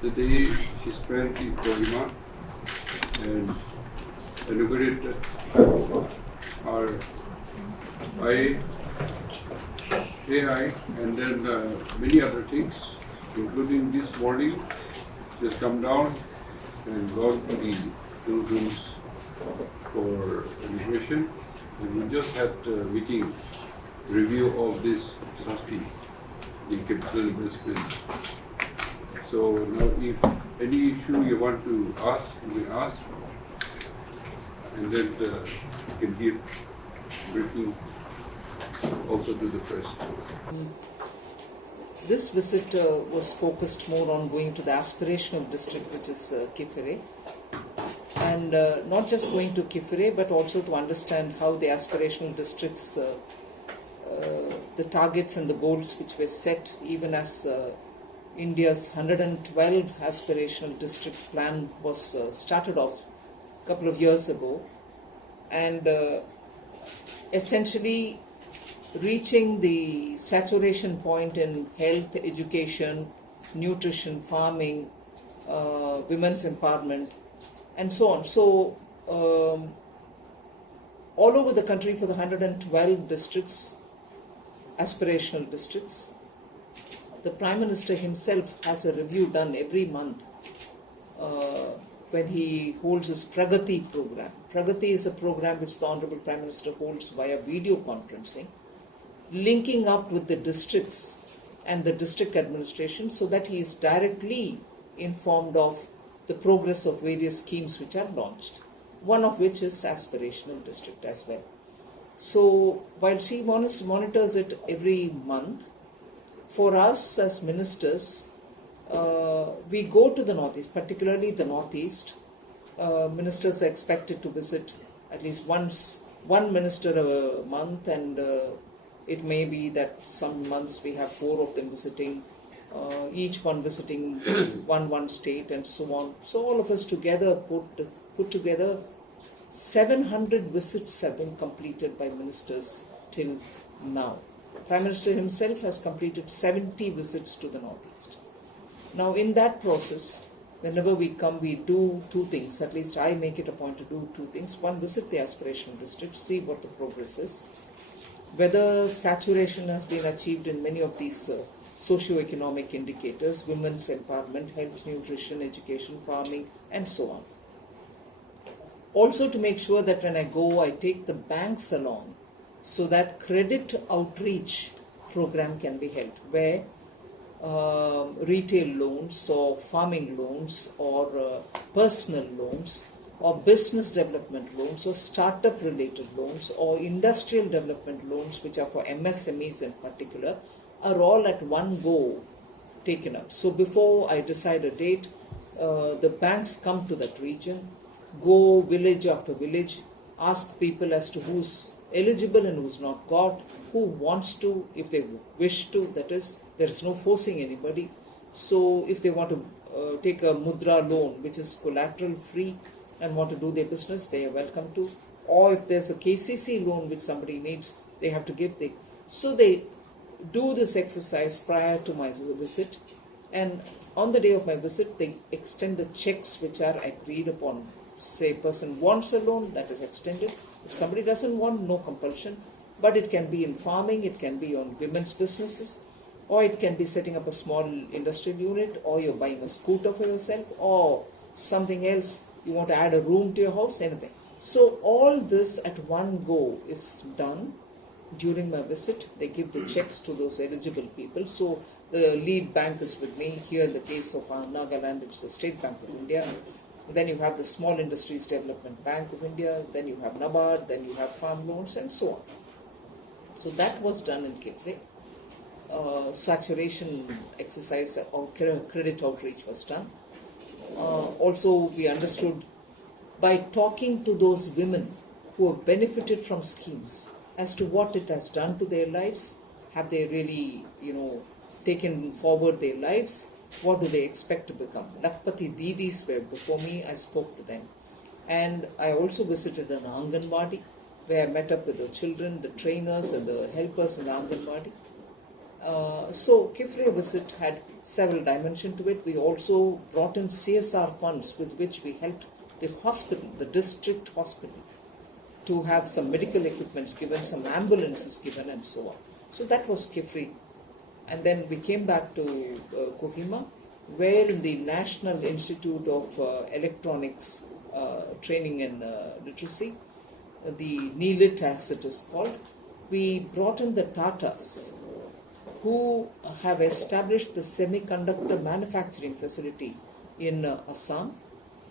the day she spent in Kohima and inaugurated our AI and then many other things, including this morning. She has come down and gone to the two rooms for inauguration, and we just had a meeting review of this SASPI, the capital investment. So now if any issue you want to ask, you may ask, and then you can give briefing also to the press. This visit was focused more on going to the aspirational district, which is Kifere, and not just going to Kifere, but also to understand how the aspirational districts, the targets and the goals which were set, even as India's 112 aspirational districts plan was started off a couple of years ago, and essentially reaching the saturation point in health, education, nutrition, farming, women's empowerment, and so on. So, all over the country for the 112 districts, aspirational districts, the Prime Minister himself has a review done every month when he holds his Pragati program. Pragati is a program which the Honorable Prime Minister holds via video conferencing, linking up with the districts and the district administration so that he is directly informed of the progress of various schemes which are launched, one of which is aspirational district as well. So while she monitors it every month, for us as ministers, we go to the Northeast, particularly the Northeast. Ministers are expected to visit at least one minister a month, and it may be that some months we have 4 of them visiting, each one visiting one state and so on. So all of us together put together 700 visits have been completed by ministers till now. Prime Minister himself has completed 70 visits to the Northeast. Now in that process, whenever we come, we do 2 things. At least I make it a point to do 2 things. One, visit the aspirational district, see what the progress is, whether saturation has been achieved in many of these socio-economic indicators, women's empowerment, health, nutrition, education, farming, and so on. Also to make sure that when I go, I take the banks along so that credit outreach program can be held, where retail loans or farming loans or personal loans or business development loans or startup related loans or industrial development loans, which are for MSMEs in particular, are all at one go taken up. So before I decide a date, the banks come to that region, go village after village, ask people as to who's eligible and who's not got, who wants to, if they wish to, that is, there is no forcing anybody. So if they want to take a mudra loan, which is collateral free, and want to do their business, they are welcome to. Or if there's a KCC loan which somebody needs, they have to give. So they do this exercise prior to my visit, and on the day of my visit, they extend the checks which are agreed upon. Say a person wants a loan, that is extended. If somebody doesn't want, no compulsion, but it can be in farming, it can be on women's businesses, or it can be setting up a small industrial unit, or you're buying a scooter for yourself, or something else, you want to add a room to your house, anything. So all this at one go is done during my visit. They give the checks to those eligible people. So the lead bank is with me. Here in the case of Nagaland, it's the State Bank of India. Then you have the Small Industries Development Bank of India, then you have NABARD, then you have farm loans, and so on. So that was done in Kifre. Saturation exercise or credit outreach was done. Also, we understood by talking to those women who have benefited from schemes as to what it has done to their lives. Have they really, taken forward their lives? What do they expect to become? Lakpati Didis were before me. I spoke to them. And I also visited an Anganwadi where I met up with the children, the trainers and the helpers in the Anganwadi. So Kifre visit had several dimensions to it. We also brought in CSR funds with which we helped the hospital, the district hospital, to have some medical equipments given, some ambulances given, and so on. So that was Kifre. And then we came back to Kohima, where in the National Institute of Electronics Training and Literacy, the NELIT as it is called, we brought in the Tatas, who have established the semiconductor manufacturing facility in Assam,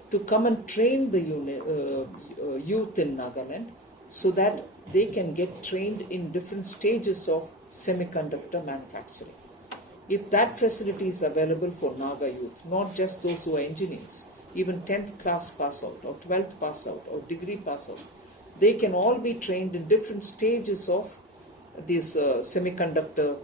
to come and train the youth in Nagaland so that they can get trained in different stages of semiconductor manufacturing. If that facility is available for Naga youth, not just those who are engineers, even 10th class pass out or 12th pass out or degree pass out, they can all be trained in different stages of this semiconductor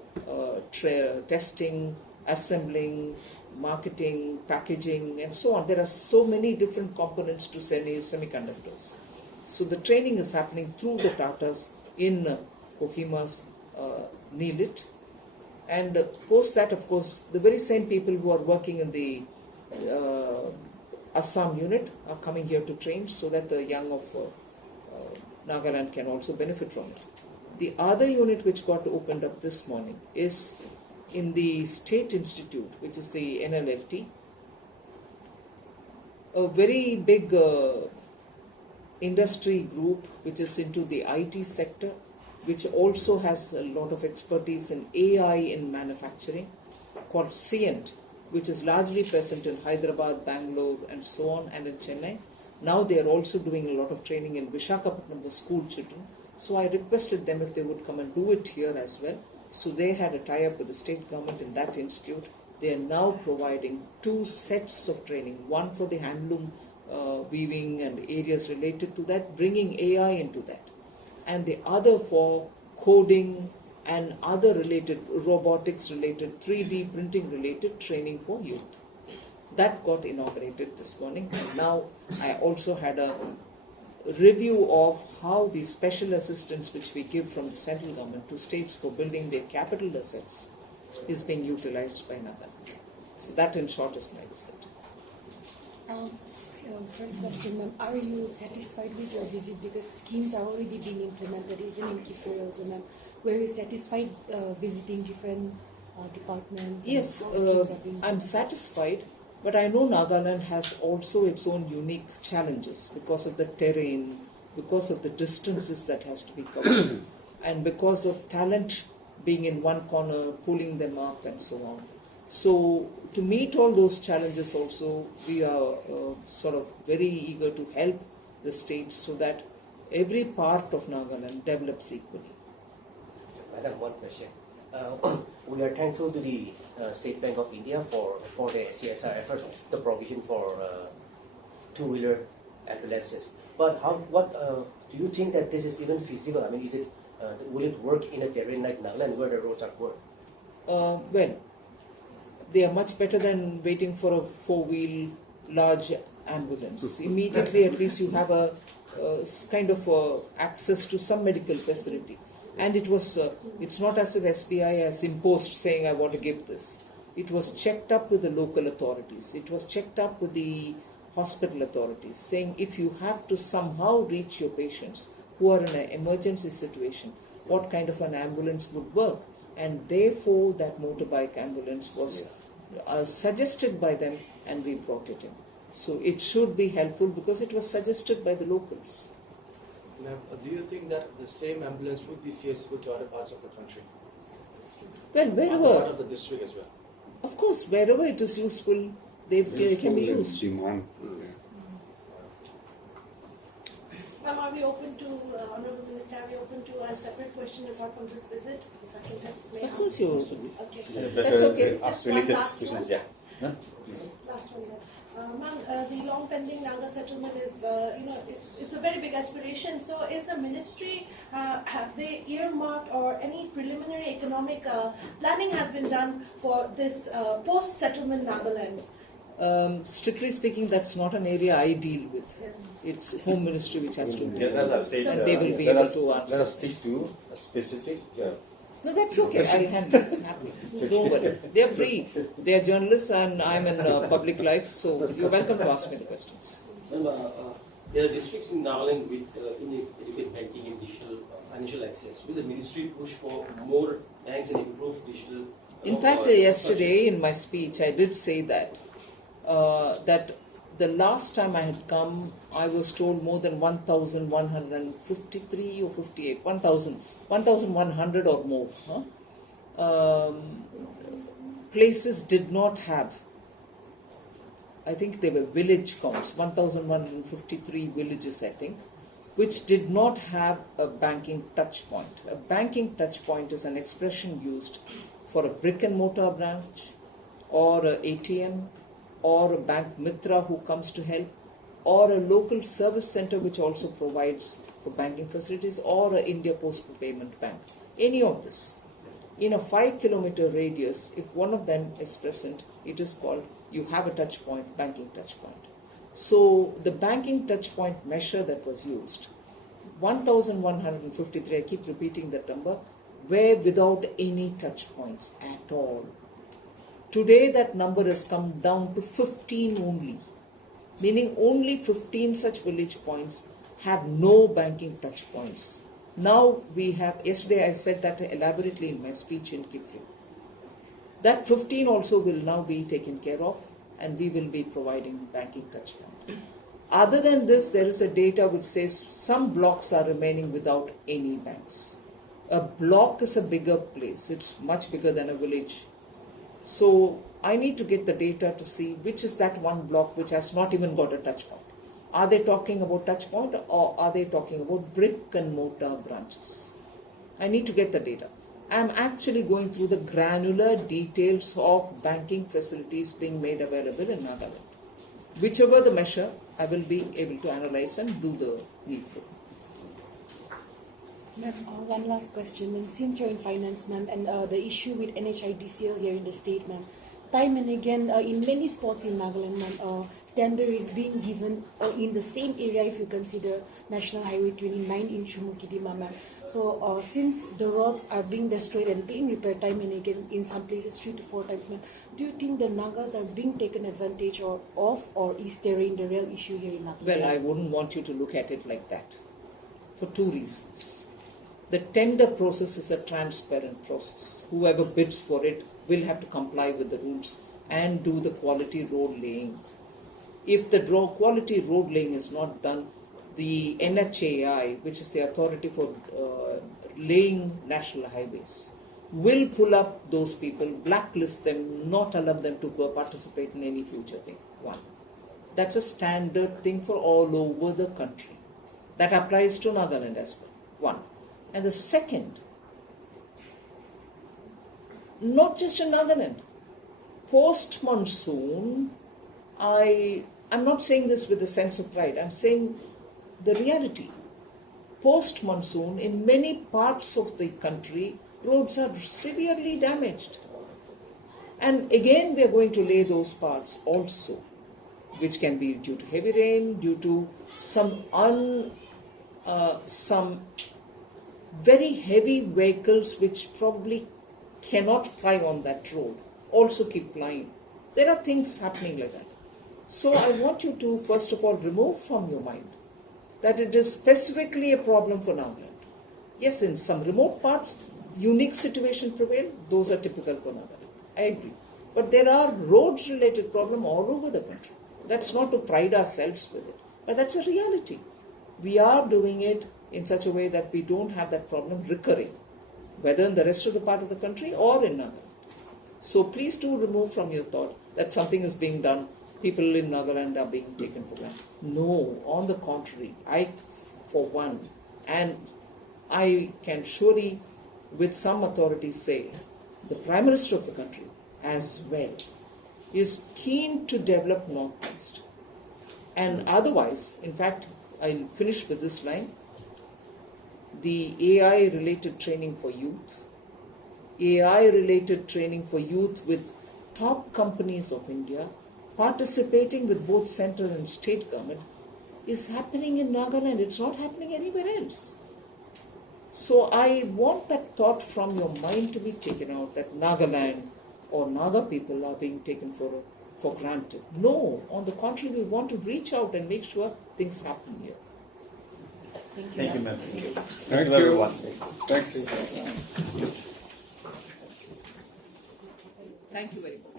testing, assembling, marketing, packaging, and so on. There are so many different components to semiconductors. So the training is happening through the Tatas in Kohima's NELIT. And post that, of course, the very same people who are working in the Assam unit are coming here to train so that the young of Nagaland can also benefit from it. The other unit which got opened up this morning is in the State Institute, which is the NLLT, a very big industry group which is into the IT sector, which also has a lot of expertise in AI in manufacturing, called CIENT, which is largely present in Hyderabad, Bangalore, and so on, and in Chennai. Now they are also doing a lot of training in Visakhapatnam, the school children. So I requested them if they would come and do it here as well. So they had a tie-up with the state government in that institute. They are now providing 2 sets of training, one for the handloom weaving and areas related to that, bringing AI into that, and the other for coding and other related, robotics related, 3D printing related training for youth. That got inaugurated this morning, and now I also had a review of how the special assistance which we give from the central government to states for building their capital assets is being utilized by Nagaland. So that in short is my visit. First question, ma'am, are you satisfied with your visit, because schemes are already being implemented even in Kifre also, ma'am? Were you satisfied visiting different departments? Yes, I'm satisfied, but I know Nagaland has also its own unique challenges because of the terrain, because of the distances that has to be covered, and because of talent being in one corner, pulling them up and so on. So to meet all those challenges also, we are sort of very eager to help the states so that every part of Nagaland develops equally. Madam, one question. We are thankful to the State Bank of India for the CSR effort, the provision for two-wheeler ambulances. But what do you think that this is even feasible? I mean, will it work in a terrain like Nagaland where the roads are poor? Well, they are much better than waiting for a 4-wheel large ambulance. Immediately, at least you have a kind of access to some medical facility. And it's not as if SBI has imposed saying, I want to give this. It was checked up with the local authorities. It was checked up with the hospital authorities, saying if you have to somehow reach your patients who are in an emergency situation, what kind of an ambulance would work? And therefore, that motorbike ambulance was suggested by them, and we brought it in. So it should be helpful because it was suggested by the locals. Ma'am, do you think that the same ambulance would be feasible to other parts of the country? Well, Other wherever, part of the district as well? of course, wherever it is useful, they can be used. Ma'am, are we open to, Honourable Minister, are we open to a separate question apart from this visit? If I can just Of course you're open. Okay. That's okay. Just one last one. Yeah. Huh? Please. Last one, ma'am, the long pending Naga settlement is, it's a very big aspiration. So is the ministry, have they earmarked or any preliminary economic planning has been done for this post-settlement Nagaland? Strictly speaking, that's not an area I deal with. Yes. It's Home Ministry which has to do As I've said, and they will be able to answer. let us stick to a specific No, that's okay. I'll handle it. Happy. Don't worry. They're free. They're journalists and I'm in public life, so you're welcome to ask me the questions. There are districts in Nagaland with inadequate banking and digital financial access. Will the ministry push for more banks and improve digital? In fact, yesterday in my speech, I did say that the last time I had come, I was told more than 1,153 or 58, 1,100 or more. Places did not have, I think they were village counts, 1,153 villages, I think, which did not have a banking touch point. A banking touch point is an expression used for a brick and mortar branch or an ATM or a bank mitra who comes to help, or a local service center which also provides for banking facilities, or a India Post Payment Bank. Any of this. In a 5-kilometer radius, if one of them is present, it is called, you have a touch point, banking touch point. So the banking touch point measure that was used, 1,153, I keep repeating that number, were without any touch points at all. Today that number has come down to 15 only, meaning only 15 such village points have no banking touch points. Now we have, yesterday I said that elaborately in my speech in Kifri. That 15 also will now be taken care of and we will be providing banking touch point. Other than this, there is a data which says some blocks are remaining without any banks. A block is a bigger place, it's much bigger than a village. So I need to get the data to see which is that one block which has not even got a touch point. Are they talking about touch point or are they talking about brick and mortar branches? I need to get the data. I'm actually going through the granular details of banking facilities being made available in Nagaland. Whichever the measure, I will be able to analyze and do the needful. Ma'am, one last question. And since you're in finance, ma'am, and the issue with NHIDCL here in the state, ma'am, time and again, in many spots in Nagaland, ma'am, tender is being given in the same area if you consider National Highway 29 in Chumoukedima, ma'am. So since the roads are being destroyed and being repaired time and again, in some places 3 to 4 times, ma'am, do you think the Nagas are being taken advantage of, or is there the real issue here in Nagaland? Well, I wouldn't want you to look at it like that for 2 reasons. The tender process is a transparent process. Whoever bids for it will have to comply with the rules and do the quality road laying. If the quality road laying is not done, the NHAI, which is the authority for laying national highways, will pull up those people, blacklist them, not allow them to participate in any future thing. One. That's a standard thing for all over the country. That applies to Nagaland as well. One. And the second, not just in Nagaland, post-monsoon, I'm not saying this with a sense of pride, I'm saying the reality. Post-monsoon, in many parts of the country, roads are severely damaged. And again, we are going to lay those parts also, which can be due to heavy rain, due to some very heavy vehicles which probably cannot ply on that road, also keep plying. There are things happening like that. So I want you to, first of all, remove from your mind that it is specifically a problem for Nagaland. Yes, in some remote parts, unique situation prevail, those are typical for Nagaland. I agree. But there are roads-related problems all over the country. That's not to pride ourselves with it, but that's a reality. We are doing it in such a way that we don't have that problem recurring, whether in the rest of the part of the country or in Nagaland. So please do remove from your thought that something is being done, people in Nagaland are being taken for granted. No, on the contrary, I, for one, and I can surely with some authority say, the Prime Minister of the country as well is keen to develop Northeast. And otherwise, in fact, I'll finish with this line, the AI-related training for youth, AI-related training for youth with top companies of India, participating with both central and state government, is happening in Nagaland. It's not happening anywhere else. So I want that thought from your mind to be taken out that Nagaland or Naga people are being taken for granted. No, on the contrary, we want to reach out and make sure things happen here. Thank you, ma'am. Thank you. everyone. Thank you. Thank you very much.